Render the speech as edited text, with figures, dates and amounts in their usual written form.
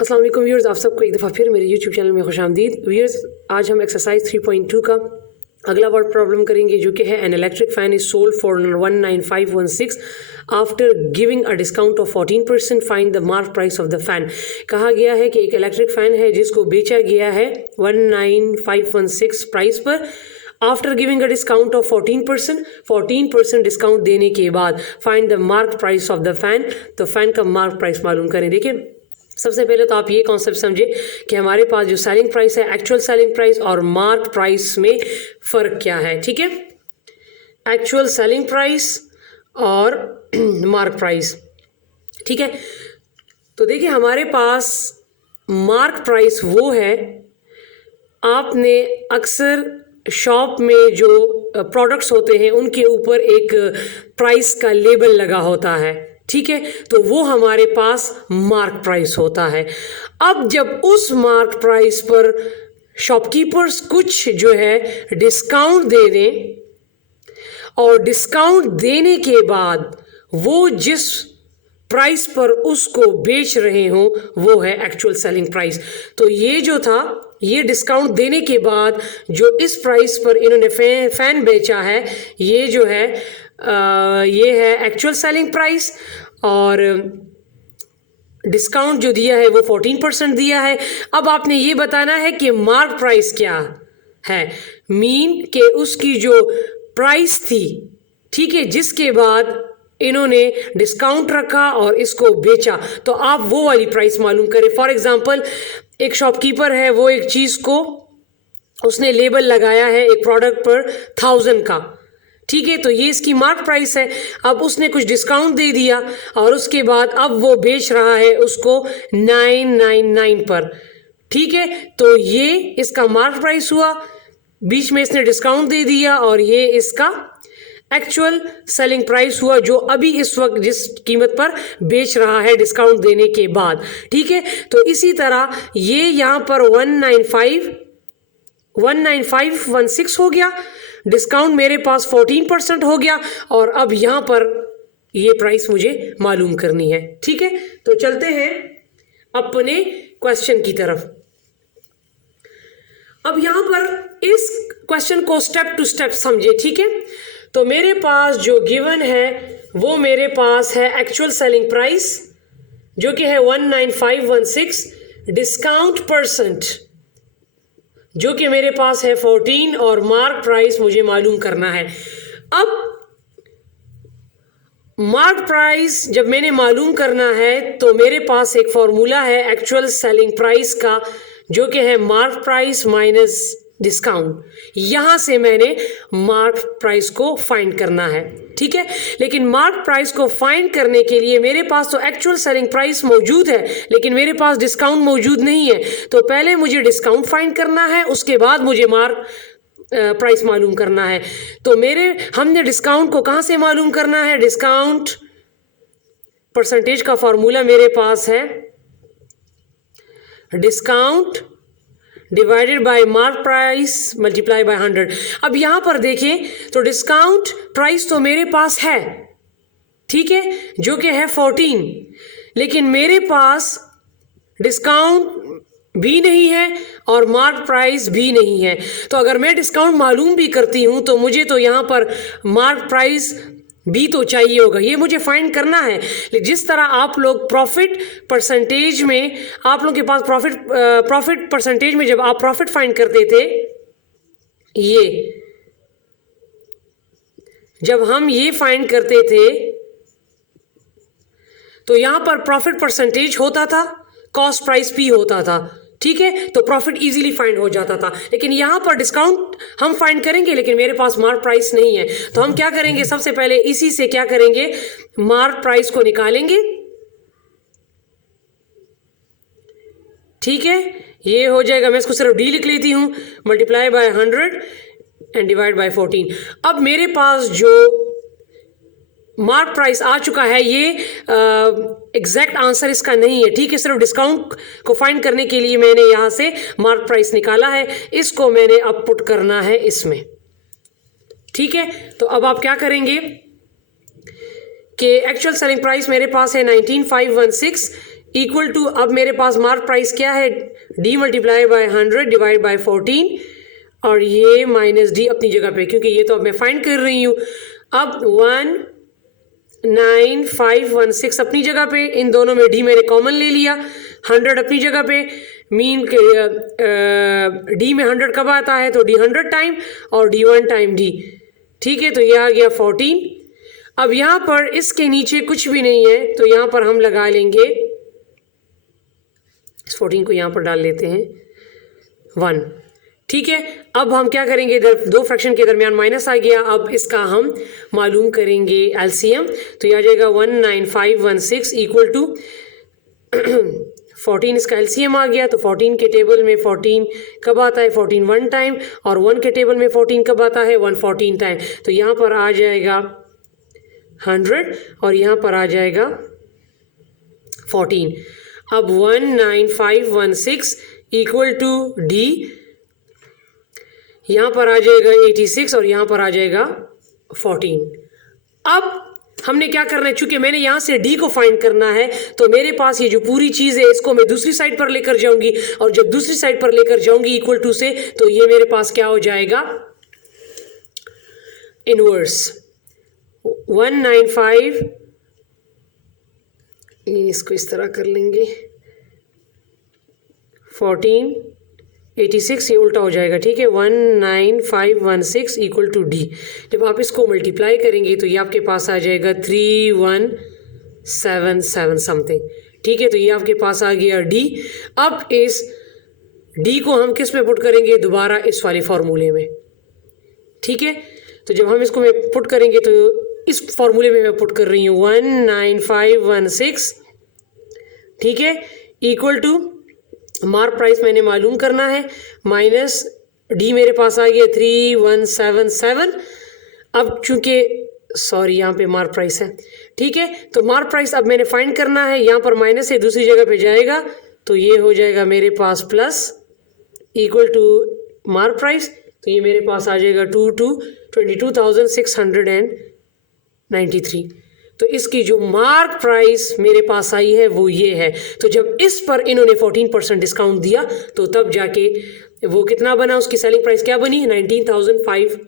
अस्सलाम वालेकुम व्यूअर्स, आप सबको एक दफ़ा फिर मेरे यूट्यूब चैनल में खुशामदीद। व्यूअर्स, आज हम एक्सरसाइज 3.2 का अगला वर्ड प्रॉब्लम करेंगे, जो कि है an electric fan is sold for 19516 after giving a discount of 14%, find the mark price of the fan. कहा गया है कि एक इलेक्ट्रिक फ़ैन है जिसको बेचा गया है 19516 प्राइस पर, after giving a discount of 14% discount देने के बाद find the mark price of the fan. तो फ़ैन का मार्क प्राइस मालूम करें। देखिए, सबसे पहले तो आप ये कॉन्सेप्ट समझे कि हमारे पास जो सेलिंग प्राइस है, एक्चुअल सेलिंग प्राइस और मार्क प्राइस में फ़र्क क्या है। ठीक है, एक्चुअल सेलिंग प्राइस और मार्क प्राइस। ठीक है, तो देखिए हमारे पास मार्क प्राइस वो है, आपने अक्सर शॉप में जो प्रोडक्ट्स होते हैं उनके ऊपर एक प्राइस का लेबल लगा होता है। ठीक है, तो वो हमारे पास मार्क प्राइस होता है। अब जब उस मार्क प्राइस पर शॉपकीपर्स कुछ जो है डिस्काउंट दे दें, और डिस्काउंट देने के बाद वो जिस प्राइस पर उसको बेच रहे हों वो है एक्चुअल सेलिंग प्राइस। तो ये जो था, ये डिस्काउंट देने के बाद जो इस प्राइस पर इन्होंने फ़ैन बेचा है, ये जो है ये है एक्चुअल सेलिंग प्राइस, और डिस्काउंट जो दिया है वो 14% दिया है। अब आपने ये बताना है कि मार्क प्राइस क्या है, मीन कि उसकी जो प्राइस थी, ठीक है, जिसके बाद इन्होंने डिस्काउंट रखा और इसको बेचा, तो आप वो वाली प्राइस मालूम करें। फॉर एग्जांपल, एक शॉपकीपर है, वो एक चीज़ को उसने लेबल लगाया है एक प्रोडक्ट पर 1000 का, ठीक है, तो ये इसकी मार्क प्राइस है। अब उसने कुछ डिस्काउंट दे दिया और उसके बाद अब वो बेच रहा है उसको 999 पर। ठीक है, तो ये इसका मार्क प्राइस हुआ, बीच में इसने डिस्काउंट दे दिया, और ये इसका एक्चुअल सेलिंग प्राइस हुआ, जो अभी इस वक्त जिस कीमत पर बेच रहा है डिस्काउंट देने के बाद। ठीक है, तो इसी तरह ये यहाँ पर 19516 हो गया, डिस्काउंट मेरे पास 14% हो गया, और अब यहाँ पर ये प्राइस मुझे मालूम करनी है। ठीक है, तो चलते हैं अपने क्वेश्चन की तरफ। अब यहाँ पर इस क्वेश्चन को स्टेप टू स्टेप समझे। ठीक है, तो मेरे पास जो गिवन है वो मेरे पास है एक्चुअल सेलिंग प्राइस, जो कि है 19516, डिस्काउंट परसेंट जो कि मेरे पास है 14, और मार्क प्राइस मुझे मालूम करना है। अब मार्क प्राइस जब मैंने मालूम करना है तो मेरे पास एक फॉर्मूला है एक्चुअल सेलिंग प्राइस का, जो कि है मार्क प्राइस माइनस डिस्काउंट। यहाँ से मैंने मार्क प्राइस को फाइंड करना है। ठीक है, लेकिन मार्क प्राइस को फाइंड करने के लिए मेरे पास तो एक्चुअल सेलिंग प्राइस मौजूद है, लेकिन मेरे पास डिस्काउंट मौजूद नहीं है। तो पहले मुझे डिस्काउंट फाइंड करना है, उसके बाद मुझे मार्क प्राइस मालूम करना है। तो हमने डिस्काउंट को कहाँ से मालूम करना है? डिस्काउंट परसेंटेज का फॉर्मूला मेरे पास है discount divided by mark price multiply by 100। अब यहाँ पर देखें तो डिस्काउंट प्राइस तो मेरे पास है, ठीक है, जो कि है 14, लेकिन मेरे पास डिस्काउंट भी नहीं है और मार्क प्राइस भी नहीं है। तो अगर मैं डिस्काउंट मालूम भी करती हूँ तो मुझे तो यहाँ पर मार्क प्राइस भी तो चाहिए होगा, ये मुझे फाइंड करना है। जिस तरह आप लोग प्रॉफिट परसेंटेज में, आप लोगों के पास प्रॉफिट परसेंटेज में जब आप प्रॉफिट फाइंड करते थे, ये जब हम ये फाइंड करते थे तो यहाँ पर प्रॉफिट परसेंटेज होता था, कॉस्ट प्राइस पी होता था। ठीक है, तो प्रॉफिट इजीली फाइंड हो जाता था। लेकिन यहाँ पर डिस्काउंट हम फाइंड करेंगे, लेकिन मेरे पास मार्क प्राइस नहीं है। तो हम क्या करेंगे? सबसे पहले इसी से क्या करेंगे? मार्क प्राइस को निकालेंगे। ठीक है, ये हो जाएगा, मैं इसको सिर्फ डी लिख लेती हूँ, multiply by 100 and divide by 14। अब मेरे पास जो मार्क प्राइस आ चुका है, ये एग्जैक्ट आंसर इसका नहीं है। ठीक है, सिर्फ डिस्काउंट को फाइंड करने के लिए मैंने यहाँ से मार्क प्राइस निकाला है, इसको मैंने अब पुट करना है इसमें। ठीक है, तो अब आप क्या करेंगे कि एक्चुअल सेलिंग प्राइस मेरे पास है 19516, इक्वल टू, अब मेरे पास मार्क प्राइस क्या है, D multiply by 100 divide by 14 और ये माइनस डी अपनी जगह पे, क्योंकि ये तो अब मैं फाइंड कर रही हूँ। अब 19516 अपनी जगह पे, इन दोनों में डी मैंने कॉमन ले लिया, 100 अपनी जगह पे, मीन डी में 100 कब आता है, तो डी 100 टाइम और डी 1 टाइम डी, ठीक है। तो ये आ गया 14। अब यहाँ पर इसके नीचे कुछ भी नहीं है, तो यहाँ पर हम लगा लेंगे, इस 14 को यहाँ पर डाल लेते हैं 1, ठीक है। अब हम क्या करेंगे, इधर दो फ्रैक्शन के दरमियान माइनस आ गया, अब इसका हम मालूम करेंगे एलसीएम। तो यह आ जाएगा 19516 इक्वल टू 14, इसका एलसीएम आ गया। तो 14 के टेबल में 14 कब आता है, 14 1 टाइम, और 1 के टेबल में 14 कब आता है, 114 टाइम। तो यहाँ पर आ जाएगा 100 और यहाँ पर आ जाएगा 14। अब 19516 इक्वल टू डी, यहाँ पर आ जाएगा 86 और यहाँ पर आ जाएगा 14। अब हमने क्या करना है, चूंकि मैंने यहाँ से डी को फाइंड करना है, तो मेरे पास ये जो पूरी चीज़ है इसको मैं दूसरी साइड पर लेकर जाऊंगी, और जब दूसरी साइड पर लेकर जाऊंगी इक्वल टू से, तो ये मेरे पास क्या हो जाएगा, इनवर्स 195, इसको इस तरह कर लेंगे, 14 86, ये उल्टा हो जाएगा, ठीक है। 19516 इक्वल टू डी, जब आप इसको मल्टीप्लाई करेंगे तो ये आपके पास आ जाएगा 3177 समथिंग, ठीक है। तो ये आपके पास आ गया डी। अब इस डी को हम किस में पुट करेंगे, दोबारा इस वाले फार्मूले में, ठीक है। तो जब हम इसको में पुट करेंगे तो इस फार्मूले में मैं पुट कर रही हूँ 19516, ठीक है, इक्वल टू मार्क प्राइस मैंने मालूम करना है, माइनस डी मेरे पास आ गया 3177। अब चूंकि सॉरी यहाँ पे मार्क प्राइस है, ठीक है, तो मार्क प्राइस अब मैंने फाइंड करना है, यहाँ पर माइनस है, दूसरी जगह पे जाएगा, तो ये हो जाएगा मेरे पास plus equal to mark price, तो ये मेरे पास आ जाएगा 22,693। तो इसकी जो मार्क प्राइस मेरे पास आई है वो ये है। तो जब इस पर इन्होंने 14% डिस्काउंट दिया, तो तब जाके वो कितना बना, उसकी सेलिंग प्राइस क्या बनी, 19,516।